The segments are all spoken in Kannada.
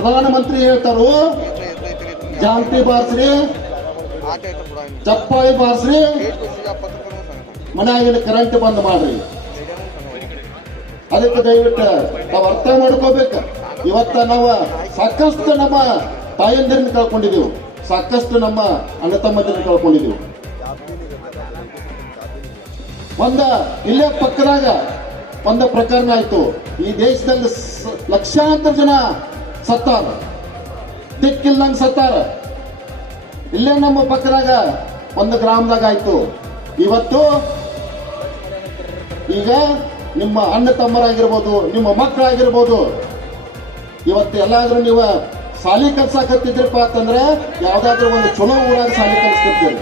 ಪ್ರಧಾನಮಂತ್ರಿ ಹೇಳ್ತಾರೋ. ಜಾಂತಿ ಬಾರ್ಸ್ರಿ ಚಪ್ಪಾಯಿ ಬಾರ್ಸ್ರಿ ಮನ್ಯಾಗಿನ ಕರೆಂಟ್ ಬಂದ್ ಮಾಡ್ರಿ. ಅದಕ್ಕೆ ದಯವಿಟ್ಟು ನಾವು ಅರ್ಥ ಮಾಡ್ಕೋಬೇಕು. ಇವತ್ತ ನಾವು ಸಾಕಷ್ಟು ನಮ್ಮ ತಾಯಂದಿರನ್ನ ಕಳ್ಕೊಂಡಿದ್ದೀವಿ ಸಾಕಷ್ಟು ನಮ್ಮ ಅಣ್ಣ ತಮ್ಮಂದಿರನ್ನ ಕಳ್ಕೊಂಡಿದ್ದೀವಿ ಒಂದ ಇಲ್ಲೇ ಪಕ್ಕದಾಗ ಒಂದ ಪ್ರಕರಣ ಆಯ್ತು. ಈ ದೇಶದಲ್ಲಿ ಲಕ್ಷಾಂತರ ಜನ ಸತ್ತಾರ. ದಿಕ್ಕಿಲ್ದಂಗ್ ಸತ್ತಾರ. ಇಲ್ಲೇ ನಮ್ಮ ಪಕ್ಕದಾಗ ಒಂದು ಗ್ರಾಮದಾಗ ಆಯ್ತು. ಇವತ್ತು ಈಗ ನಿಮ್ಮ ಅಣ್ಣ ತಮ್ಮರಾಗಿರ್ಬೋದು, ನಿಮ್ಮ ಮಕ್ಕಳಾಗಿರ್ಬೋದು, ಇವತ್ತು ಎಲ್ಲಾದ್ರೂ ನೀವು ಸಾಲಿ ಕಲ್ಸಾಕತ್ತಿದ್ರಪ್ಪ ಅಂತಂದ್ರೆ ಯಾವ್ದಾದ್ರು ಒಂದು ಚಲೋ ಊರಾಗ ಸಾಲಿ ಕಲ್ಸ್ಕೊತೀರಿ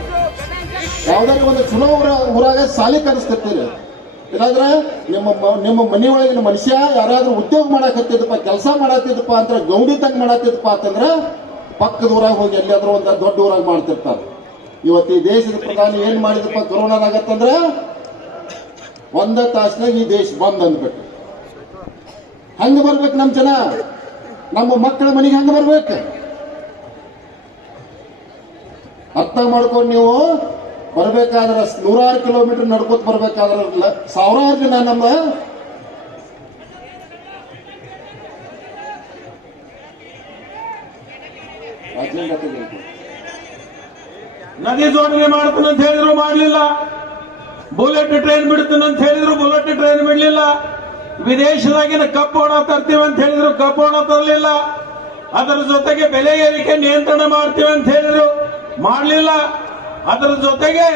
ಯಾವ್ದಾದ್ರು ಒಂದು ಚಲೋ ಊರ ಊರಾಗ ಸಾಲಿ ಕಲಿಸ್ಕೊತೀರಿ ಇಲ್ಲಾಂದ್ರೆ ನಿಮ್ಮ ನಿಮ್ಮ ಮನೆಯೊಳಗಿನ ಮನುಷ್ಯ ಯಾರಾದ್ರೂ ಉದ್ಯೋಗ ಮಾಡಾಕತ್ತಿದ್ದಪ್ಪ, ಕೆಲಸ ಮಾಡತ್ತಿದ್ದಪ್ಪ ಅಂತ ಗೌಡಿ ತಂಗ್ ಮಾಡತ್ತಿದ್ದಪ್ಪ ಅಂತಂದ್ರೆ ಪಕ್ಕದ ಊರಾಗ ಹೋಗಿ ಎಲ್ಲಿಯಾದ್ರೂ ಒಂದು ದೊಡ್ಡ ಊರಾಗ ಮಾಡ್ತಿರ್ತಾರೆ. ಇವತ್ತು ಈ ದೇಶದ ಪ್ರಧಾನಿ ಏನ್ ಮಾಡಿದಪ್ಪ ಕೊರೋನಾದಾಗತ್ತಂದ್ರೆ ಒಂದ ತಾಸ್ನಾಗ ಈ ದೇಶ ಬಂದ್ ಅಂದ್ಬಿಟ್ಟು ಹಂಗ ಬರ್ಬೇಕು ನಮ್ ಜನ? ನಮ್ಮ ಮಕ್ಕಳ ಮನೆಗೆ ಹಂಗ ಬರ್ಬೇಕು? ಅರ್ಥ ಮಾಡ್ಕೊಂಡು ನೀವು ಬರ್ಬೇಕಾದ್ರೆ ನೂರಾರು ಕಿಲೋಮೀಟರ್ ನಡ್ಕೋತ ಬರ್ಬೇಕಾದ್ರೆ ಸಾವಿರಾರು ಜನ ನಮ್ಮ ನದಿ ಜೋಡಣೆ ಅಂತ ಹೇಳಿದ್ರು ಮಾಡಲಿಲ್ಲ. ಬುಲೆಟ್ ಟ್ರೈನ್ ಬಿಡ್ತೀನಿ ಅಂತ ಹೇಳಿದ್ರು ಬುಲೆಟ್ ಟ್ರೈನ್ ಬಿಡಲಿಲ್ಲ. ವಿದೇಶದಾಗಿನ ಕಪ್ಪು ಹಣ ತರ್ತೀವಿ ಅಂತ ಹೇಳಿದ್ರು ಕಪ್ಪು ಹಣ ತರಲಿಲ್ಲ. ಅದರ ಜೊತೆಗೆ ಬೆಲೆ ಏರಿಕೆ ನಿಯಂತ್ರಣ ಮಾಡ್ತೀವಿ ಅಂತ ಹೇಳಿದ್ರು. ಮಾಡಲಿಲ್ಲ. ಅದರ ಜೊತೆಗೆ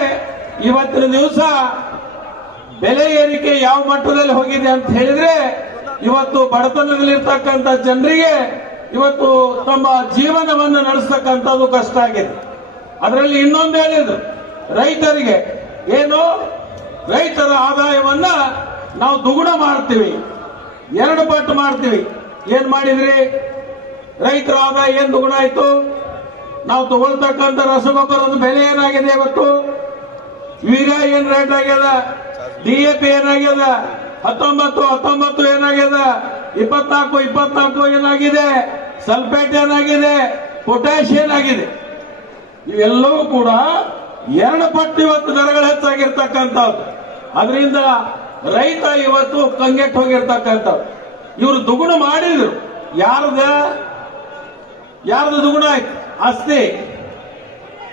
ಇವತ್ತಿನ ದಿವಸ ಬೆಲೆ ಏರಿಕೆ ಯಾವ ಮಟ್ಟದಲ್ಲಿ ಹೋಗಿದೆ ಅಂತ ಹೇಳಿದ್ರೆ, ಇವತ್ತು ಬಡತನದಲ್ಲಿರ್ತಕ್ಕಂಥ ಜನರಿಗೆ ಇವತ್ತು ತಮ್ಮ ಜೀವನವನ್ನು ನಡೆಸ್ತಕ್ಕಂಥದ್ದು ಕಷ್ಟ ಆಗಿದೆ. ಅದರಲ್ಲಿ ಇನ್ನೊಂದು ಹೇಳಿದ್ರು, ರೈತರಿಗೆ ಏನು, ರೈತರ ಆದಾಯವನ್ನ ನಾವು ದುಗುಣ ಮಾಡ್ತೀವಿ, ಎರಡು ಪಟ್ಟು ಮಾಡ್ತೀವಿ. ಏನ್ ಮಾಡಿದ್ರಿ? ರೈತರ ಆದಾಯ ಏನ್ ದುಗುಣ ಆಯ್ತು? ನಾವು ತಗೊಳ್ತಕ್ಕಂಥ ರಸಗೊಬ್ಬರದ ಬೆಲೆ ಏನಾಗಿದೆ ಇವತ್ತು? ಯೂರಿಯಾ ಏನ್ ರೇಟ್ ಆಗ್ಯದ? ಡಿಎಪಿ ಏನಾಗ್ಯದ? ಹತ್ತೊಂಬತ್ತು ಹತ್ತೊಂಬತ್ತು ಏನಾಗ್ಯದ? ಇಪ್ಪತ್ನಾಲ್ಕು ಇಪ್ಪತ್ನಾಲ್ಕು ಏನಾಗಿದೆ? ಸಲ್ಫೇಟ್ ಏನಾಗಿದೆ? ಪೊಟ್ಯಾಶ್ ಏನಾಗಿದೆ? ಇವೆಲ್ಲವೂ ಕೂಡ ಎರಡು ಪಟ್ಟು ಇವತ್ತು ದರಗಳು ಹೆಚ್ಚಾಗಿರ್ತಕ್ಕಂಥದ್ದು. ಅದರಿಂದ ರೈತ ಇವತ್ತು ಕಂಗೆಟ್ಟು ಹೋಗಿರ್ತಕ್ಕಂಥದ್ದು. ಇವರು ದುಗುಣ ಮಾಡಿದ್ರು. ಯಾರದ? ಯಾರ್ದು ದುಗುಣ ಆಯ್ತು ಆಸ್ತಿ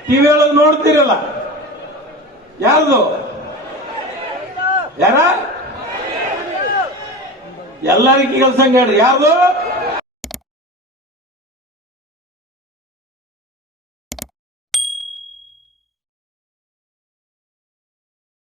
ಟಿವಿ ಒಳಗೆ ನೋಡ್ತಿರಲ್ಲ. ಯಾರ್ದು? ಯಾರ? ಎಲ್ಲರಿಗೂ ಕೆಲಸ ಯಾರ್ದು?